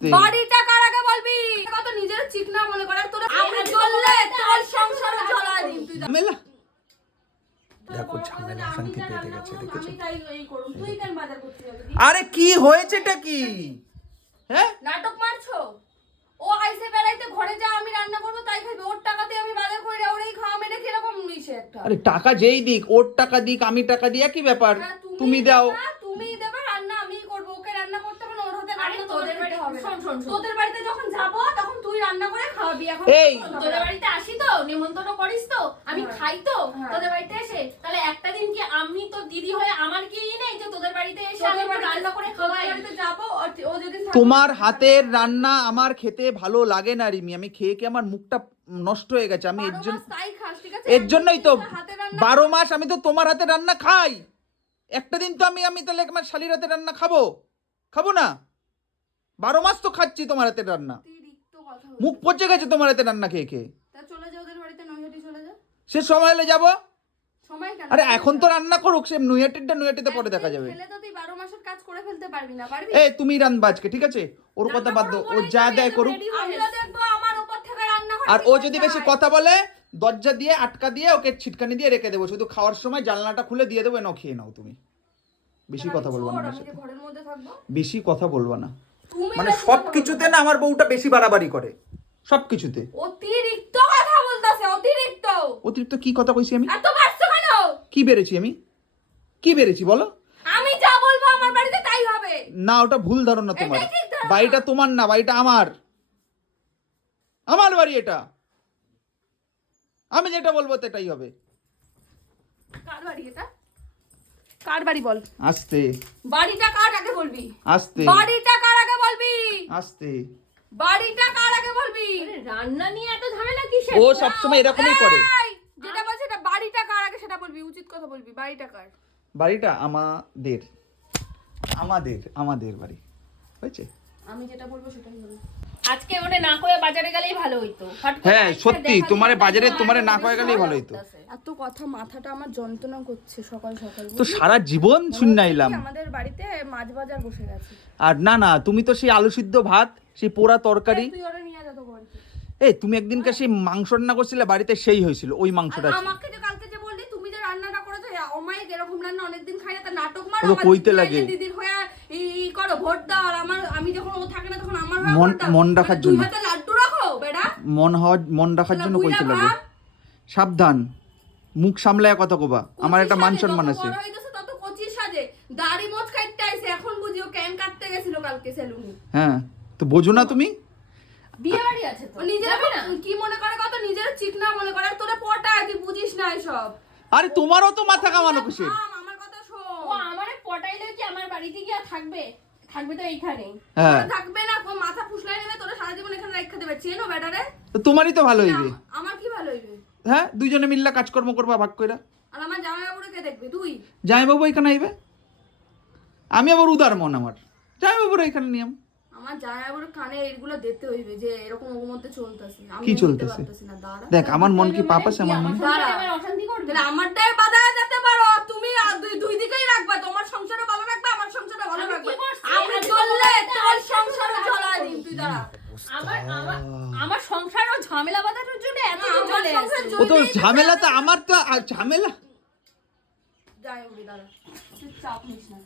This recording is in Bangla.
বাড়িটা কার আগে বলবি? কত নিজের চিকনা মনে করে তোর আমি চললে তোর সংসার জ্বলাই দিন তুই। ঝামেলা দেখো, ঝামেলা অশান্তি পেতে গেছে, দেখেছো? আমি তাই এই করব, তুই কেন বাজার করতে যাবি? আরে কি হয়েছেটা কি? হ্যাঁ, নাটক মারছো? ও আইসে বেড়াইতে ঘরে যা আমি রান্না করবো তাই খাইবে, ওর টাকাতে আমি বাজার করে ওরেই খাওয়া মেরে কিরকম নিছে একটা। আরে টাকা যেই দিক, ওর টাকা দিক আমি টাকা দিই, একই ব্যাপার। হ্যাঁ, তুমি দাও, তুমি দেবে, রান্না আমিই করবো, ওকে রান্না করতে হবে না, ওর হাতে রান্না তোদের বাড়ি হবে না। শোন তোদের বাড়িতে যখন যাবো তখন তুই রান্না করে খাওয়াবি। এখন এই তোদের বাড়িতে আসি তো, নিমন্ত্রণ করিস তো, আমি খাই তো তোদের বাড়িতে এসে, তাহলে একটা দিন কি আমি তো দিদি হয়ে আমার কি নেই যে তোদের বাড়িতে এসে আমি রান্না করে খাওয়াই? বাড়িতে যাবো, ও যদি তোমার হাতের রান্না আমার খেতে ভালো লাগে না রিমি, আমি খেয়ে খেয়ে আমার মুখটা নষ্ট হয়ে গেছে। আমি এর জন্যই তো 12 মাস আমি তো তোমার হাতে রান্না খাই। একটা দিন তো আমি তাহলে আমার শালির হাতে রান্না খাবো না? 12 মাস তো খাচ্ছি তোমার হাতে রান্না, মুখ পচে গেছে তোমার হাতে রান্না খেয়ে খেয়ে। চলে যাও ওদের বাড়িতে, নৈহাটি চলে যাও। সে সময় হলে যাবো। সময় কেন? আরে এখন তো রান্না করুক, সে নুয়াটিতে পরে দেখা যাবে। খেলে তো তুই 12 মাসের কাজ করে ফেলতে পারবি না, পারবি? এই তুমি রান্না আজকে, ঠিক আছে? ওর কথা বাদ দাও, ও যা দেয় করুক। আমিও দেখবো আমার উপর থেকে রান্না করে। আর ও যদি বেশি কথা বলে, দরজা দিয়ে আটকা দিয়ে ওকে ছিটকানি দিয়ে রেখে দেবো, শুধু খাওয়ার সময় জানলাটা খুলে দিয়ে দেবো, নাও খেয়ে নাও তুমি। বেশি কথা বলবো না আমার সাথে, ঘরের মধ্যে থাকবো। বেশি কথা বলবো না। মানে সবকিছুতে না আমার বউটা বেশি বাড়াবাড়ি করে, সবকিছুতে অতিরিক্ত কথা বলতাছে, অতিরিক্ত। অতিরিক্ত কি কথা কইছি আমি? এত বাড়ছো কেন? কি বেরেছি আমি? কি বেরেছি বলো? আমি যা বলবো আমার বাড়িতে তাই হবে। না, ওটা ভুল ধারণা তোমার। এটাই ঠিক ধারণা। বাড়িটা তোমার না, বাড়িটা আমার বাড়ি এটা। আমি যেটা বলবো সেটাই হবে। কার বাড়ি এটা? কার বাড়ি বল? আস্তে বাড়িটা কার আগে বলবি? আস্তে বাড়িটা কার আগে বলবি? আস্তে বাড়িটা কার আগে বলবি? রান্না নিয়ে এত ঝামেলা কিসের? ও সবসময় এরকমই করে। এই, যেটা বলছে এটা বাড়িটা কার আগে সেটা বলবি, উচিত কথা বলবি। বাড়িটা কার? বাড়িটা আমাদের আমাদের বাড়ি হয়েছে। আমি যেটা বলবো সেটাই বলবি। আজকে ওটা না করে বাজারে গেলেই ভালো হইতো। হ্যাঁ সত্যি, তোমারে বাজারে তোমারে না কয়ে গেলেই ভালো হইতো। এত কথা মাথাটা আমার যন্ত্রণা করছে সকাল সকাল। তো সারা জীবন শুনাইলাম। আমাদের বাড়িতে মাছ বাজার বসে গেছে। আর না তুমি তো সেই আলু সিদ্ধ ভাত, সেই পোড়া তরকারি। তুই ওরে নিয়ে যা তো বাড়িতে। এই তুমি একদিনকে সেই মাংস রান্না করছিলে বাড়িতে, সেই হয়েছিল ওই মাংসটা। আমাকে যে কালকে যে বললি তুমি যে রান্নাটা করেছো, অমাইক এরকম রান্না অনেকদিন খাই না, তা নাটক মারো। ও কইতে লাগে দিদির হয়ে ই করো, ভোট দাও। আর আমি যখন ও থাকে না তখন আমার মন রাখার জন্য, তুই হাতে লাড্ডু রাখো বেটা। মন রাখার জন্য কইতে লাগে। সাবধান, মুখ সামলায় কথা কবা, আমার একটা মান সম্মান আছে। বড় হইতাছে তত কচি সাজে, দাড়ি মোছ কাটতে আইছে, এখন বুঝিও ক্যান কাটতে গেছিল কালকে সেলুনে। হ্যাঁ তো বোঝো না তুমি? বিয়ে বাড়ি আছে তো, ও নিজের কি মনে করে, কত নিজের চিকনা মনে করে, তোরে পটায়, তুই বুঝিস না এসব। আরে তোমারও তো মাথা কামানো কিসে? আমার কথা শোন। ও আমারে পটাইলে কি আমার বাড়িতে গিয়া থাকবে তো এইখানেই। হ্যাঁ থাকবে না, কোন মাথা ফুসলাই নেবে, তোরা সারা জীবন এখানে রাখা দেবে। চেনো বেটারে? তো তোমারই তো ভালো হইবে। আমার কি ভালো হইবে? হ্যাঁ, দুইজনে মিললা কাজকর্ম করবা ভাগ কইরা। আর আমার জামাইবাবুরে কে দেখবে? তুই। জামাইবাবু এখানে আইবে, আমি আবার উদার মন, আমার জামাইবাবুরা এখানে নিয়ম। আমার জামাইবাবুর কানে এইগুলো দিতে হইবে যে এরকম ওর মধ্যে চলতেছে। আমি কি চলতেছে? দেখ আমার মন কি পাপ আছে? আমার মনে আমার অশান্তি করবে। তাহলে আমারটাই বাধা যেতে পারো তুমি। দুই দিকেই রাখবা, তোমার সংসারও ভালো রাখবা, আমার সংসারও ভালো রাখবা। আমি চললে তোর সংসারও জ্বলাই দিন তুই। দাঁড়া, আমার সংসারও ঝামেলা বাঁধানোর জন্য এত চলে আসে। ও তো ঝামেলা, তো আমার তো ঝামেলা। যাই উড়ি, দাঁড়া, তুই চাপ নিস না।